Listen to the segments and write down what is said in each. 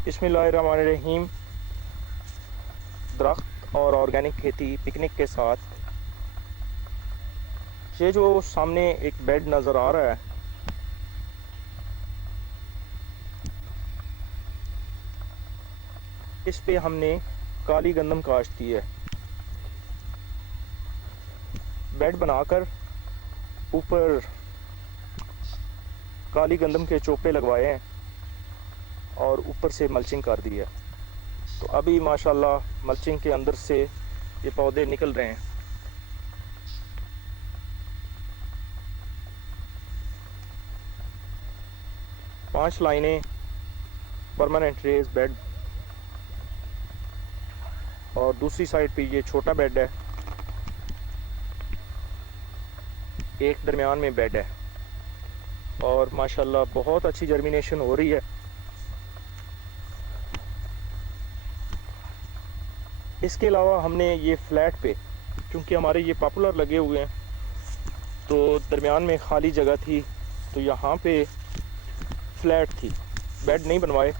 बिस्मिल्लाहिर्रहमानिर्रहीम। दरख्त और ऑर्गेनिक खेती पिकनिक के साथ ये जो सामने एक बेड नज़र आ रहा है, इस पे हमने काली गंदम काश्त की है। बेड बनाकर ऊपर काली गंदम के चोपे लगवाए हैं और ऊपर से मल्चिंग कर दी है। तो अभी माशाल्लाह मल्चिंग के अंदर से ये पौधे निकल रहे हैं। पांच लाइनें परमानेंट रेज बेड और दूसरी साइड पे ये छोटा बेड है, एक दरमियान में बेड है और माशाल्लाह बहुत अच्छी जर्मिनेशन हो रही है। इसके अलावा हमने ये फ्लैट पे, क्योंकि हमारे ये पॉपुलर लगे हुए हैं तो दरमियान में खाली जगह थी, तो यहाँ पे फ्लैट थी, बेड नहीं बनवाए,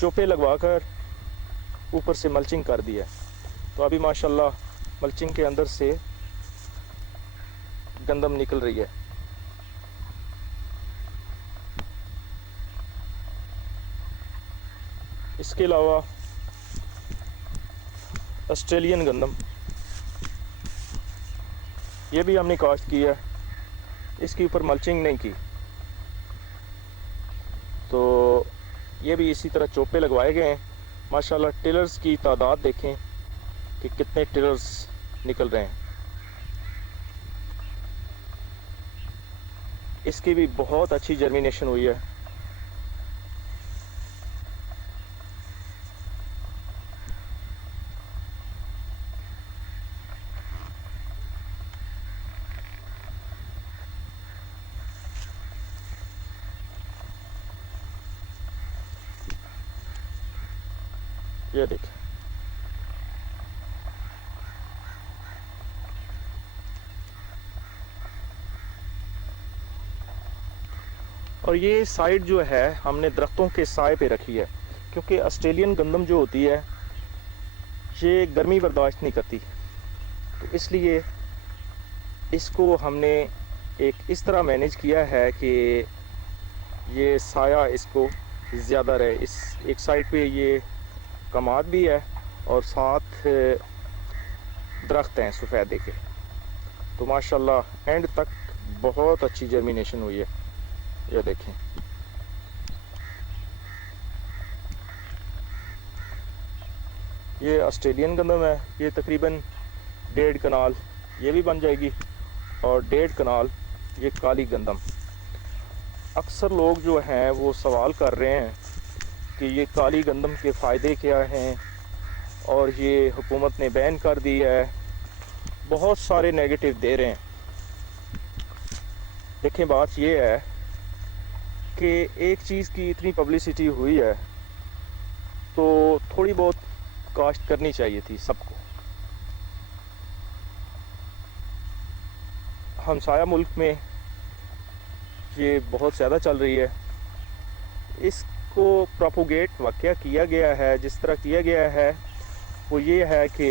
चोपे लगवा कर ऊपर से मल्चिंग कर दिया। तो अभी माशाल्लाह मल्चिंग के अंदर से गंदम निकल रही है। इसके अलावा ऑस्ट्रेलियन गंदम ये भी हमने काश्त की है, इसके ऊपर मल्चिंग नहीं की, तो ये भी इसी तरह चोपे लगवाए गए हैं। माशाल्लाह टिलर्स की तादाद देखें कि कितने टिलर्स निकल रहे हैं। इसकी भी बहुत अच्छी जर्मिनेशन हुई है। ये देखें, और ये साइड जो है हमने दरख्तों के साए पे रखी है, क्योंकि ऑस्ट्रेलियन गंदम जो होती है ये गर्मी बर्दाश्त नहीं करती, तो इसलिए इसको हमने एक इस तरह मैनेज किया है कि ये साया इसको ज़्यादा रहे। इस एक साइड पे ये कमाद भी है और साथ दरख्त हैं सफ़ेदे के, तो माशाल्लाह एंड तक बहुत अच्छी जर्मिनेशन हुई है। ये देखें, ये ऑस्ट्रेलियन गंदम है, ये तकरीबन 1.5 कनाल ये भी बन जाएगी और 1.5 कनाल ये काली गंदम। अक्सर लोग जो हैं वो सवाल कर रहे हैं कि ये काली गंदम के फ़ायदे क्या हैं और ये हुकूमत ने बैन कर दी है, बहुत सारे नेगेटिव दे रहे हैं। देखें, बात ये है कि एक चीज़ की इतनी पब्लिसिटी हुई है तो थोड़ी बहुत काश्त करनी चाहिए थी सबको। हमसाया मुल्क में ये बहुत ज़्यादा चल रही है। इसको प्रोपोगेट वाक़या किया गया है, जिस तरह किया गया है वो ये है कि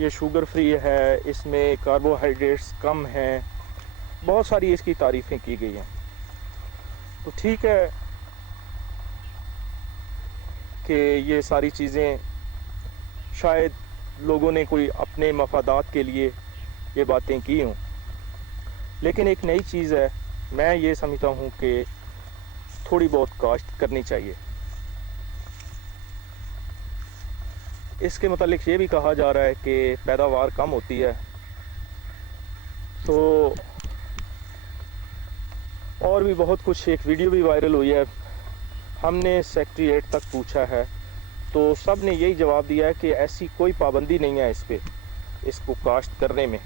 ये शुगर फ्री है, इसमें कार्बोहाइड्रेट्स कम हैं, बहुत सारी इसकी तारीफ़ें की गई हैं। तो ठीक है कि ये सारी चीज़ें शायद लोगों ने कोई अपने मफादात के लिए ये बातें की हों, लेकिन एक नई चीज़ है, मैं ये समझता हूँ कि थोड़ी बहुत काश्त करनी चाहिए। इसके मुतालिक ये भी कहा जा रहा है कि पैदावार कम होती है, तो और भी बहुत कुछ, एक वीडियो भी वायरल हुई है, हमने सेक्रेटेरिएट तक पूछा है तो सब ने यही जवाब दिया है कि ऐसी कोई पाबंदी नहीं है इस पे, इसको काश्त करने में,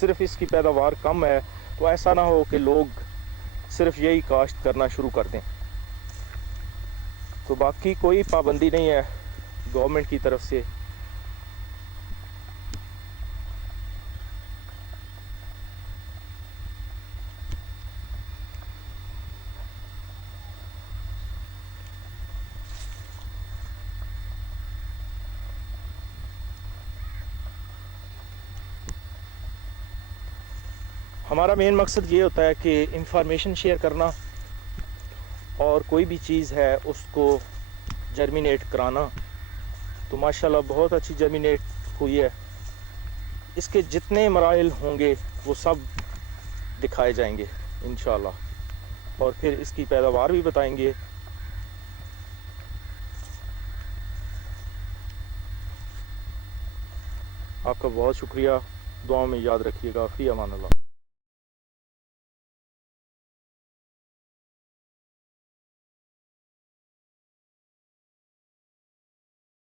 सिर्फ इसकी पैदावार कम है, तो ऐसा ना हो कि लोग सिर्फ यही काश्त करना शुरू कर दें। तो बाकी कोई पाबंदी नहीं है गवर्नमेंट की तरफ से। ہمارا مین مقصد یہ ہوتا ہے کہ انفارمیشن شیئر کرنا اور کوئی بھی چیز ہے اس کو جرمینیٹ کرانا. تو ماشاءاللہ بہت اچھی جرمینیٹ ہوئی ہے. اس کے جتنے مراحل ہوں گے وہ سب دکھائے جائیں گے انشاءاللہ, اور پھر اس کی پیداوار بھی بتائیں گے. آپ کا بہت شکریہ, دعاؤں میں یاد رکھیے گا. فی امان اللہ.